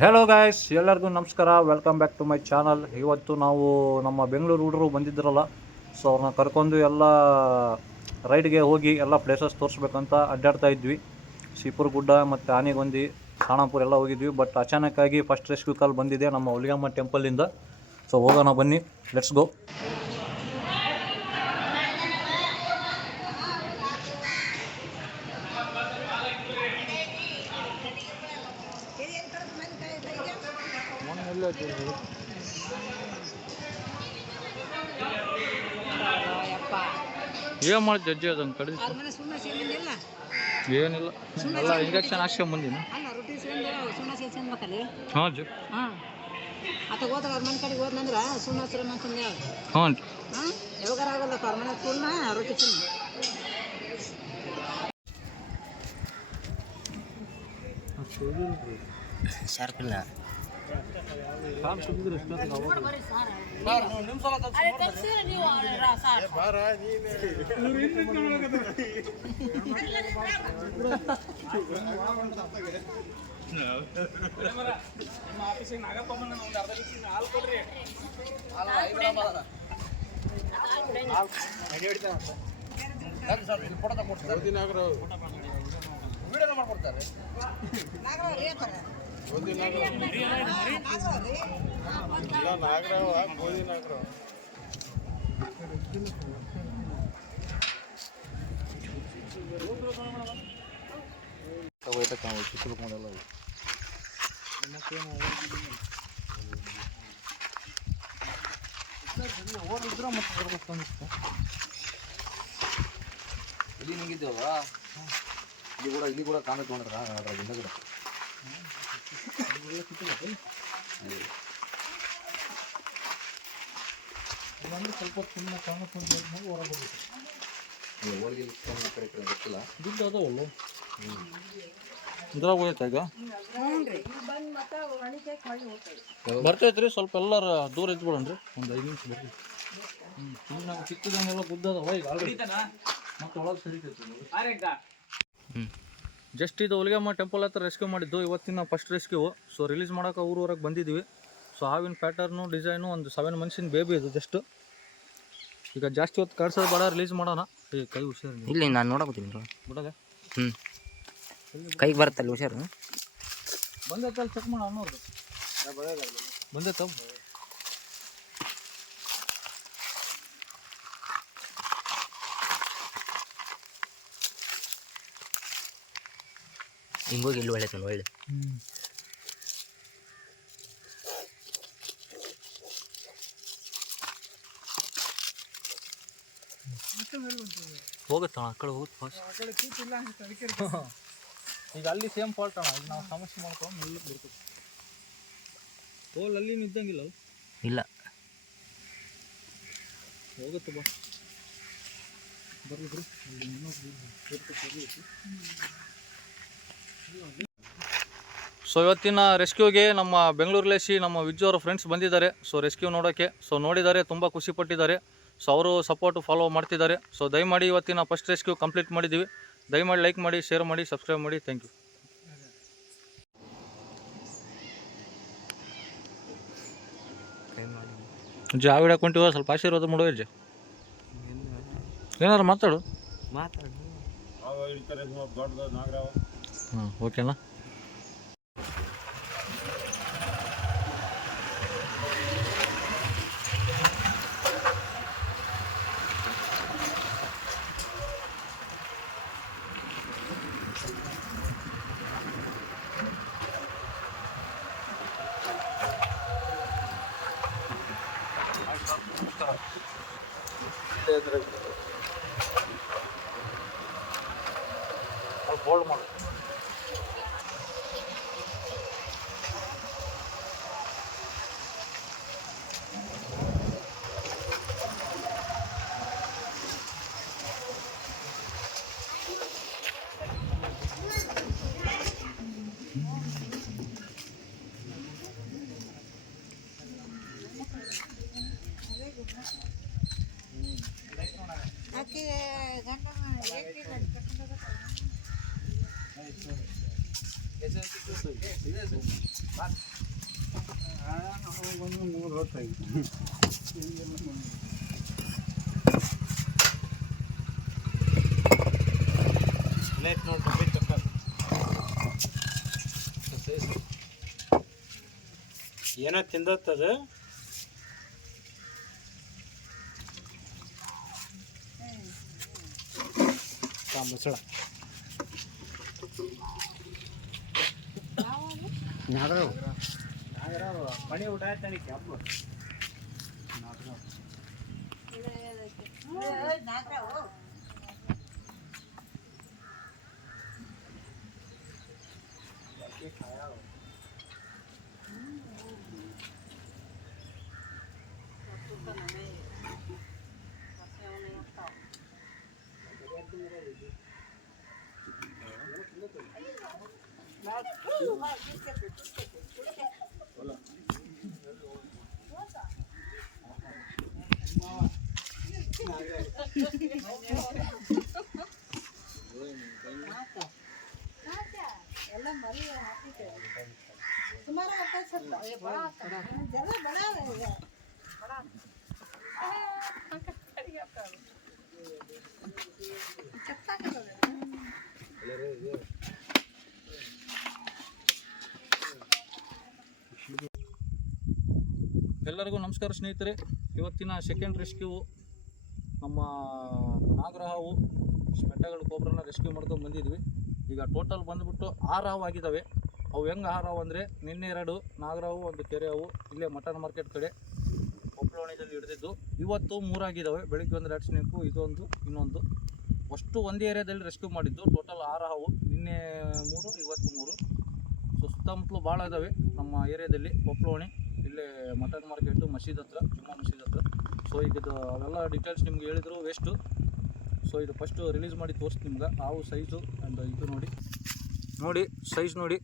Hello guys, ಎಲ್ಲರಿಗೂ ನಮಸ್ಕಾರ. Welcome back to my channel. ಇವತ್ತು ನಾವು ನಮ್ಮ ಬೆಂಗಳೂರು ಹುಡುಗರು ಬಂದಿದ್ರಲ್ಲ, ಸೊ ಅವ್ರನ್ನ ಕರ್ಕೊಂಡು ಎಲ್ಲ ರೈಡ್ಗೆ ಹೋಗಿ ಎಲ್ಲ ಪ್ಲೇಸಸ್ ತೋರಿಸ್ಬೇಕಂತ ಅಡ್ಡಾಡ್ತಾ ಇದ್ವಿ. ಸೀಪುರ್ ಗುಡ್ಡ ಮತ್ತು ಆನೆಗೊಂದಿ, ಖಾನಾಪುರ ಎಲ್ಲ ಹೋಗಿದ್ವಿ. ಬಟ್ ಅಚಾನಕ್ಕಾಗಿ ಫಸ್ಟ್ ರೆಸ್ಕ್ಯೂ ಕಾಲ್ ಬಂದಿದೆ ನಮ್ಮ ಹುಲಿಗೆಮ್ಮ ಟೆಂಪಲಿಂದ. ಸೊ ಹೋಗೋಣ ಬನ್ನಿ, ಲೆಟ್ಸ್ ಗೋ. ಏನು ಮಾಡಿ ಜಡ್ಜಿ ಅದನ್ನು ಕಡಿದು ಏನಿಲ್ಲ, ಎಲ್ಲ ಇಂಜೆಕ್ಷನ್ ಹಾಕ್ಸ್ಕೊಂಬಂದಿನ. ಹಾಂ ಜಿ, ಆತ ಹೋದ್ರೆ ಅವ್ರ ಮನೆ ಕಡೆಗೆ ಹೋದ್ನಂದ್ರೆ ಸುಣ್ಣ ಹಸಿರು ಮನ್ಸಂದು ಹ್ಞೂ ರೀ. ಯಾವಾಗಾರ ಆಗಲ್ಲ ಅವ್ರ ಮನೆ ಸುಣ್ಣ ರೊಟ್ಟಿ ಸುಣ್ಣ. ಶಾರ್ಪಿಲ್ಲ ಮಾಡ್ಕೊಡ್ತಾರೆ. ಇಲ್ಲಿ ನಿಂಗಿದ್ದೇವಲ್ಲ, ಇಲ್ಲಿ ಕೂಡ ಕಾಂಗ್ರೆಸ್ ನೋಡ್ರ ಹಿಂದಗಡೆ ಸ್ವಲ್ಪ ಸುಮ್ಮನೆ ಕಾಣಿಸ್ಕೊಂಡು ಹೊರಗೆ ಹೋಳಿಗೆ ಕಡೆ ಗೊತ್ತಿಲ್ಲ. ದುಡ್ಡು ಅದಾವಲ್ಲ ಇದ್ರಾಗ ಹೋಯ್ತಾ ಈಗ ಬರ್ತೈತ್ರಿ. ಸ್ವಲ್ಪ ಎಲ್ಲರ ದೂರ ಇದ್ಬಿಡನ್ರಿ, ಒಂದು 5 ನಿಮಿಷ ಬರ್ತೀವಿ. ನಾವು ಚಿಕ್ಕದಂಗೆಲ್ಲ ಗುದ್ದದವ ಈಗ ಮತ್ತೆ ಒಳಗೆ ಸರಿತೈತಿ. ಜಸ್ಟ್ ಇದು ಹುಲಿಗೆಮ್ಮ ಟೆಂಪಲ್ ಹತ್ರ ರೆಸ್ಕ್ಯೂ ಮಾಡಿದ್ದು, ಇವತ್ತಿನ ಫಸ್ಟ್ ರೆಸ್ಕ್ಯೂ. ಸೊ ರಿಲೀಸ್ ಮಾಡೋಕೆ ಊರವರೆಗೆ ಬಂದಿದ್ದೀವಿ. ಸೊ ಹಾವಿನ ಪ್ಯಾಟರ್ನು ಡಿಸೈನು ಒಂದು 7 ಮಂತ್ಸಿನ ಬೇಬಿ ಇದು. ಜಸ್ಟ್ ಈಗ ಜಾಸ್ತಿ ಹೊತ್ತು ಕಾಡ್ಸೋದು ಬೇಡ, ರಿಲೀಸ್ ಮಾಡೋಣ. ಕೈ ಹುಷಾರು ಇಲ್ಲಿ ನಾನು ನೋಡಕತ್ತೀನಿ ಬಿಡೋದೆ. ಕೈಗೆ ಬರುತ್ತಲ್ಲ ಹುಷಾರು. ಬಂದೈತಲ್ಲಿ ಚೆಕ್ ಮಾಡೋಣ ಅನ್ನೋದು ಬಂದೈತ. ಹಿಂಗೋಗಿ ಇಲ್ಲಿ ಒಳ್ಳೆ ಒಳ್ಳೆ ಹೋಗುತ್ತಣ ಆ ಕಡೆ ಹೋಗುತ್ತೆ ಫಾಸ್ಟ್. ಈಗ ಅಲ್ಲಿ ಸೇಮ್ ಫಾಲ್ಟ್ ಅಣ್ಣ. ಈಗ ನಾವು ಸಮಸ್ಯೆ ಮಾಡ್ಕೊಂಡು ಮೆಲ್ಲಕ್ಕೆ ಬರ್ತದೆ. ಹೋಲ್ ಅಲ್ಲಿ ಇದ್ದಂಗಿಲ್ಲ ಇಲ್ಲ, ಹೋಗುತ್ತೆ ಬಾ ಬರ್ರಿ. ಸೊ ಇವತ್ತಿನ ರೆಸ್ಕ್ಯೂಗೆ ನಮ್ಮ ಬೆಂಗಳೂರಲ್ಲಿ ನಮ್ಮ ವಿಜ್ಜು ಅವರ ಫ್ರೆಂಡ್ಸ್ ಬಂದಿದ್ದಾರೆ. ಸೊ ರೆಸ್ಕ್ಯೂ ನೋಡೋಕ್ಕೆ. ಸೊ ನೋಡಿದ್ದಾರೆ, ತುಂಬ ಖುಷಿಪಟ್ಟಿದ್ದಾರೆ. ಸೊ ಅವರು ಸಪೋರ್ಟು ಫಾಲೋ ಮಾಡ್ತಿದ್ದಾರೆ. ಸೊ ದಯಮಾಡಿ ಇವತ್ತಿನ ಫಸ್ಟ್ ರೆಸ್ಕ್ಯೂ ಕಂಪ್ಲೀಟ್ ಮಾಡಿದ್ದೀವಿ. ದಯಮಾಡಿ ಲೈಕ್ ಮಾಡಿ, ಶೇರ್ ಮಾಡಿ, ಸಬ್ಸ್ಕ್ರೈಬ್ ಮಾಡಿ. Thank you. ಜಿ ಆ ವಿಡಿಯೋ ಕೊಂಟಿವ ಸ್ವಲ್ಪ ಆಶೀರ್ವಾದ ಮಾಡುವ ಜಿ. ಏನಾರು ಮಾತಾಡು. ಹಾಂ ಓಕೆನಾ. ಬೋಲ್ಡ್ ಮಾಡು. ಏನೋ ತಿಂದತ್ತದ ಮೊಸಳ ಮಣಿ ಊಟ ಆಯ್ತಾನೆ ಕ್ಯಾಬ್ ಎಲ್ಲ ಮರಿ ಹಾಕಿದ್ದೆ ಸುಮಾರು ಎಲ್ಲರಿಗೂ ನಮಸ್ಕಾರ ಸ್ನೇಹಿತರೆ. ಇವತ್ತಿನ ಸೆಕೆಂಡ್ ರೆಸ್ಕ್ಯೂ ನಮ್ಮ ನಾಗರಹಾವು ಸ್ಪೆಟ್ಟಗಳು ಕೊಬ್ಬರನ್ನ ರೆಸ್ಕ್ಯೂ ಮಾಡ್ಕೊಂಡು ಬಂದಿದ್ವಿ. ಈಗ ಟೋಟಲ್ ಬಂದುಬಿಟ್ಟು 6 ಹಾವು ಆಗಿದ್ದಾವೆ. ಅವು ಹೆಂಗೆ 6 ಹಾವು ಅಂದರೆ ನಿನ್ನೆ 2 ನಾಗರಹಾವು, 1 ಕೆರೆ ಹಾವು ಇಲ್ಲೇ ಮಟನ್ ಮಾರ್ಕೆಟ್ ಕಡೆ ಕೊಪ್ಪಳದಲ್ಲಿ ಹಿಡಿದಿದ್ದು. ಇವತ್ತು 3 ಆಗಿದ್ದಾವೆ. ಬೆಳಿಗ್ಗೆ ಒಂದು ರ್ಯಾಟ್ ಸ್ನೇಕು, ಇದೊಂದು, ಇನ್ನೊಂದು. ಅಷ್ಟು ಒಂದೇ ಏರಿಯಾದಲ್ಲಿ ರೆಸ್ಕ್ಯೂ ಮಾಡಿದ್ದು. ಟೋಟಲ್ 6 ಹಾವು, ನಿನ್ನೆ 3, ಇವತ್ತು 3. ಸೊ ಸುತ್ತಮುತ್ತಲು ಭಾಳ ಇದ್ದಾವೆ ನಮ್ಮ ಏರಿಯಾದಲ್ಲಿ. ಕೊಪ್ಪಳೋಣಿ ಇಲ್ಲೇ ಮಟನ್ ಮಾರ್ಕೆಟು, ಮಸೀದ್ ಹತ್ರ, ಜುಮ್ಮಾ ಮಸೀದ್ ಹತ್ರ. ಸೊ ಈಗ ಅವೆಲ್ಲ ಡೀಟೇಲ್ಸ್ ನಿಮ್ಗೆ ಹೇಳಿದ್ರು ವೇಸ್ಟು. ಸೊ ಇದು ಫಸ್ಟು ರಿಲೀಸ್ ಮಾಡಿ ತೋರಿಸ್ತು ನಿಮ್ಗೆ. ಹಾವು ಸೈಜು ಆ್ಯಂಡ್ ಇದು ನೋಡಿ ಸೈಜ್ ನೋಡಿ.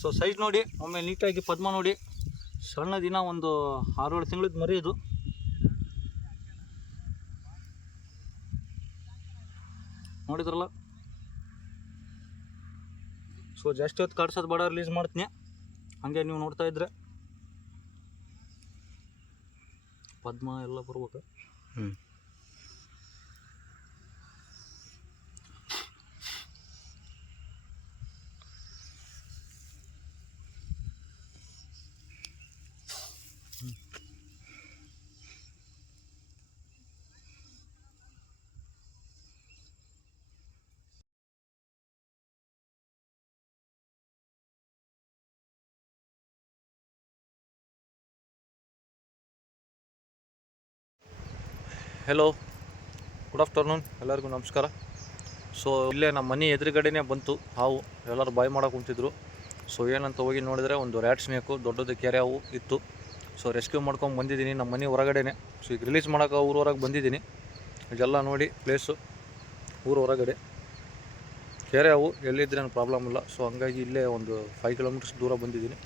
ಸೊ ಸೈಜ್ ನೋಡಿ ಒಮ್ಮೆ ನೀಟಾಗಿ ಪದ್ಮ ನೋಡಿ. ಸಣ್ಣ ದಿನ ಒಂದು 6-7 ತಿಂಗಳದ್ದು ಮರಿ ಇದು. ನೋಡಿದ್ರಲ್ಲ. ಸೊ ಜಾಸ್ತಿ ಹೊತ್ತು ಕಾಡ್ಸೋದು ಬೇಡ, ರಿಲೀಸ್ ಮಾಡ್ತೀನಿ. ಹಾಗೆ ನೀವು ನೋಡ್ತಾ ಇದ್ರೆ ಪದ್ಮ ಎಲ್ಲ ಬರ್ಬೇಕು. ಹೆಲೋ, ಗುಡ್ ಆಫ್ಟರ್ನೂನ್, ಎಲ್ಲರಿಗೂ ನಮಸ್ಕಾರ. ಸೊ ಇಲ್ಲೇ ನಮ್ಮ ಮನೆ ಎದುರುಗಡೆನೇ ಬಂತು ಹಾವು. ಎಲ್ಲರೂ ಬಾಯ್ ಮಾಡೋಕೆ ಕುಂತಿದ್ರು. ಸೊ ಏನಂತ ಹೋಗಿ ನೋಡಿದರೆ ಒಂದು ರ್ಯಾಟ್ ಸ್ನೇಕು, ದೊಡ್ಡದು ಕೆರೆ ಹಾವು ಇತ್ತು. ಸೊ ರೆಸ್ಕ್ಯೂ ಮಾಡ್ಕೊಂಡು ಬಂದಿದ್ದೀನಿ ನಮ್ಮ ಮನೆ ಹೊರಗಡೆನೆ. ಸೊ ಈಗ ರಿಲೀಸ್ ಮಾಡೋಕೆ ಊರ ಹೊರಗೆ ಬಂದಿದ್ದೀನಿ. ಇದೆಲ್ಲ ನೋಡಿ ಪ್ಲೇಸು ಊರ ಹೊರಗಡೆ. ಕೆರೆ ಹಾವು ಎಲ್ಲಿದ್ದರೆ ಏನು ಪ್ರಾಬ್ಲಮ್ ಇಲ್ಲ. ಸೊ ಹಂಗಾಗಿ ಇಲ್ಲೇ ಒಂದು 5 ಕಿಲೋಮೀಟರ್ಸ್ ದೂರ ಬಂದಿದ್ದೀನಿ.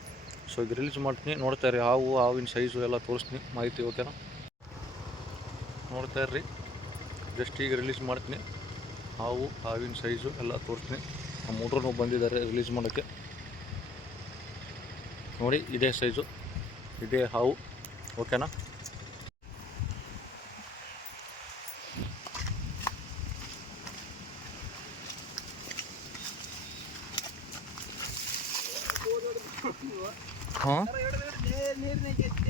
ಸೊ ಈಗ ರಿಲೀಸ್ ಮಾಡ್ತೀನಿ. ನೋಡ್ತಾ ಇರಿ ಹಾವಿನ ಸೈಜು ಎಲ್ಲ ತೋರಿಸ್ತೀನಿ ಮಾಹಿತಿ, ಓಕೆನಾ? ನೋಡ್ತಾ ಇರ್ರಿ, ಜಸ್ಟ್ ಈಗ ರಿಲೀಸ್ ಮಾಡ್ತೀನಿ. ಹಾವಿನ ಸೈಜು ಎಲ್ಲ ತೋರಿಸ್ತೀನಿ. ನಮ್ಮ ಹುಡ್ರು ಬಂದಿದ್ದಾರೆ ರಿಲೀಸ್ ಮಾಡೋಕ್ಕೆ. ನೋಡಿ, ಇದೇ ಸೈಜು, ಇದೇ ಹಾವು, ಓಕೆನಾ? ಹಾಂ, ಯಾಕೆ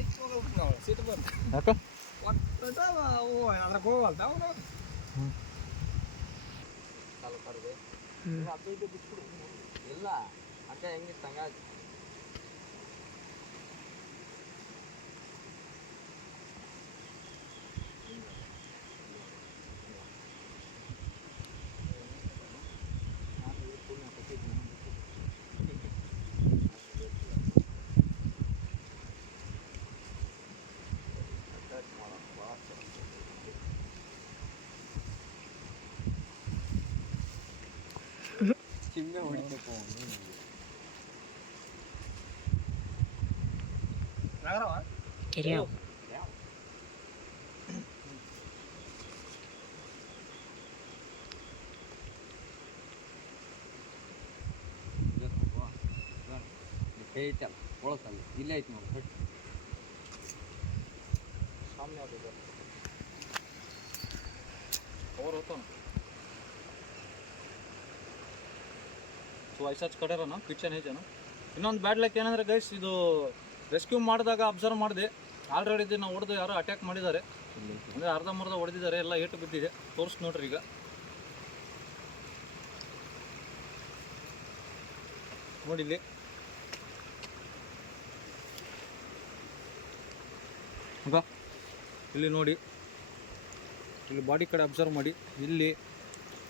ಇಲ್ಲ ಅಂತ ಹೆಂಗಿತ್ತು ಹಂಗಾಗಿ ಐತಲ್ಲ ಒಳಸಲ್ಲ ಇಲ್ಲೇ ಐತಿ ನೋಡಿ ಸಾಮನೆ ಆಗಿದೆ और होता ना ಸೊ ಐಸಾಚ್ ಕಡೆರನ ಕಿಚನ್ ಐತೆ ಇನ್ನೊಂದು ಬ್ಯಾಡ್ ಲಕ್ ಏನಂದ್ರೆ ಗೈಸ್ ಇದು ರೆಸ್ಕ್ಯೂ ಮಾಡಿದಾಗ ಅಬ್ಸರ್ವ್ ಮಾಡಿದೆ ಆಲ್ರೆಡಿ ಇದನ್ನು ಹೊಡೆದು ಯಾರೋ ಅಟ್ಯಾಕ್ ಮಾಡಿದ್ದಾರೆ ಅಂದರೆ ಅರ್ಧಂಬರ್ಧ ಹೊಡೆದಿದ್ದಾರೆ ಎಲ್ಲ ಏಟು ಬಿದ್ದಿದೆ ತೋರಿಸ್ ನೋಡ್ರಿ ಈಗ ನೋಡಿ ಇಲ್ಲಿ ಈಗ ಇಲ್ಲಿ ನೋಡಿ ಇಲ್ಲಿ ಬಾಡಿ ಕಡೆ ಅಬ್ಸರ್ವ್ ಮಾಡಿ ಇಲ್ಲಿ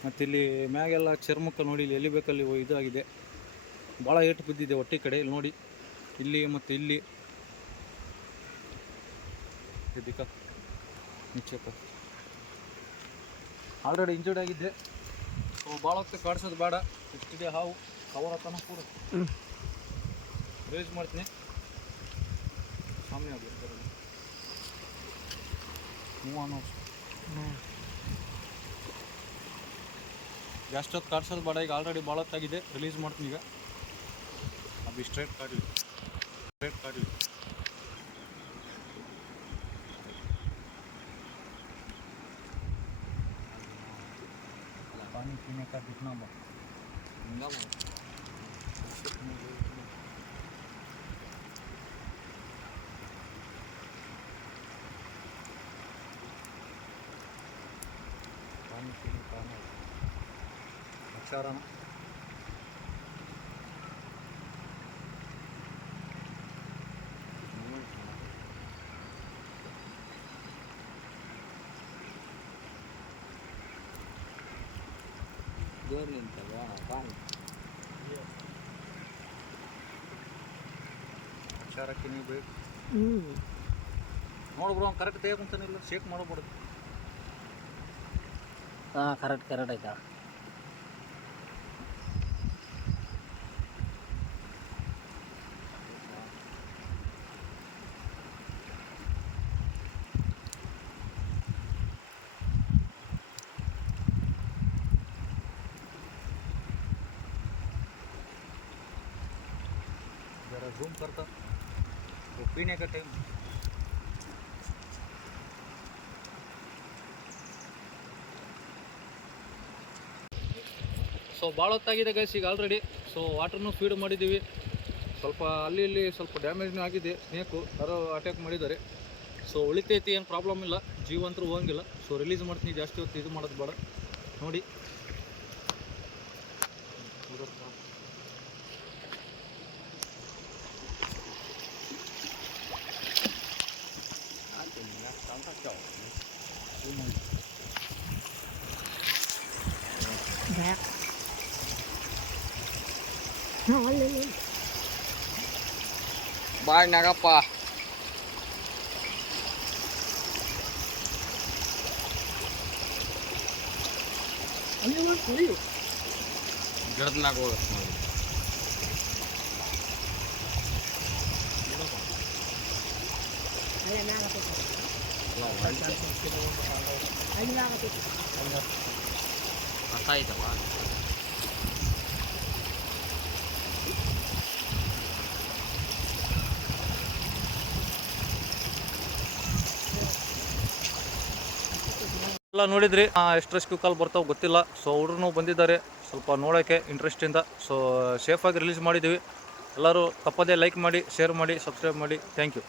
ಮತ್ತು ಇಲ್ಲಿ ಮ್ಯಾಗೆಲ್ಲ ಚರ್ಮಕ್ಕೆ ನೋಡಿ ಇಲ್ಲಿ ಎಲ್ಲಿ ಬೇಕಲ್ಲಿ ಇದಾಗಿದೆ ಭಾಳ ಏಟು ಬಿದ್ದಿದೆ ಹೊಟ್ಟೆ ಕಡೆ ಇಲ್ಲಿ ನೋಡಿ ಇಲ್ಲಿ ಮತ್ತು ಇಲ್ಲಿ ಇದಕ್ಕೆ ನಿಚ್ಚಕ್ಕ ಆಲ್ರೆಡಿ ಇಂಜರ್ಡ್ ಆಗಿದ್ದೆ ಸೊ ಭಾಳ ಹೊತ್ತು ಕಾಡಿಸೋದು ಬೇಡ ಇಷ್ಟಿದೆ ಹಾವು ಕವರ್ ಹತ್ತಾನ ಪೂರ ರೇಸ್ ಮಾಡ್ತೀನಿ ಸಾಮನೆ ಆಗಲಿ ಮೂವ್ ಅನ್ನೋ ಜಾಸ್ತಿ ಹೊತ್ತು ಕಾಡ್ಸೋದು ಬೇಡ ಈಗ ಆಲ್ರೆಡಿ ಭಾಳ ಹೊತ್ತಾಗಿದೆ ರಿಲೀಸ್ ಮಾಡ್ತೀನಿ ಈಗ ಅದು ಸ್ಟ್ರೈಟ್ ಕಾಡಲಿ पानी पीने का दिखना पानी पीने का अच्छा रहा ना अच्छा रखी नहीं भाई ನೋಡು ಬ್ರೋ ಕರೆಕ್ಟ್ ತೆಗೆಯಕಂತಾನಿಲ್ಲ ಶೇಕ್ ಮಾಡಬಾರ್ದು ಹಾಂ ಕರೆಕ್ಟ್ ಆಯ್ತಾ जरा झूम करता वो पीने का टाइम ಸೊ ಭಾಳ ಹೊತ್ತಾಗಿದೆ ಗೈಸ್ ಈಗ ಆಲ್ರೆಡಿ ಸೊ ವಾಟರ್ನು ಫೀಡ್ ಮಾಡಿದ್ದೀವಿ ಸ್ವಲ್ಪ ಅಲ್ಲಿ ಇಲ್ಲಿ ಸ್ವಲ್ಪ ಡ್ಯಾಮೇಜ್ನೂ ಆಗಿದೆ ಸ್ನೇಕು ಯಾರೋ ಅಟ್ಯಾಕ್ ಮಾಡಿದ್ದಾರೆ ಸೊ ಉಳಿತೈತಿ ಏನು ಪ್ರಾಬ್ಲಮ್ ಇಲ್ಲ ಜೀವಂತರು ಹೋಗಂಗಿಲ್ಲ ಸೊ ರಿಲೀಸ್ ಮಾಡ್ತೀನಿ ಜಾಸ್ತಿ ಹೊತ್ತು ಇದು ಮಾಡೋದು ಬೇಡ ನೋಡಿ ಬಾಯ್ ನಾಗಪ್ಪ ಗಿಡದ್ನಾಗ ಹೋಗುತ್ತೆ ನೋಡಿ ಅರ್ಥ ಆಯ್ತಪ್ಪ ಎಲ್ಲ ನೋಡಿದ್ರಿ ಎಷ್ಟು ರೆಸ್ಕ್ಯೂ ಕಾಲ್ ಬರ್ತಾವೆ ಗೊತ್ತಿಲ್ಲ ಸೊ ಹುಡುಗರು ಬಂದಿದ್ದಾರೆ ಸ್ವಲ್ಪ ನೋಡೋಕ್ಕೆ ಇಂಟ್ರೆಸ್ಟಿಂದ ಸೊ ಸೇಫಾಗಿ ರಿಲೀಸ್ ಮಾಡಿದ್ದೀವಿ ಎಲ್ಲರೂ ತಪ್ಪದೇ ಲೈಕ್ ಮಾಡಿ ಶೇರ್ ಮಾಡಿ ಸಬ್ಸ್ಕ್ರೈಬ್ ಮಾಡಿ ಥ್ಯಾಂಕ್ ಯು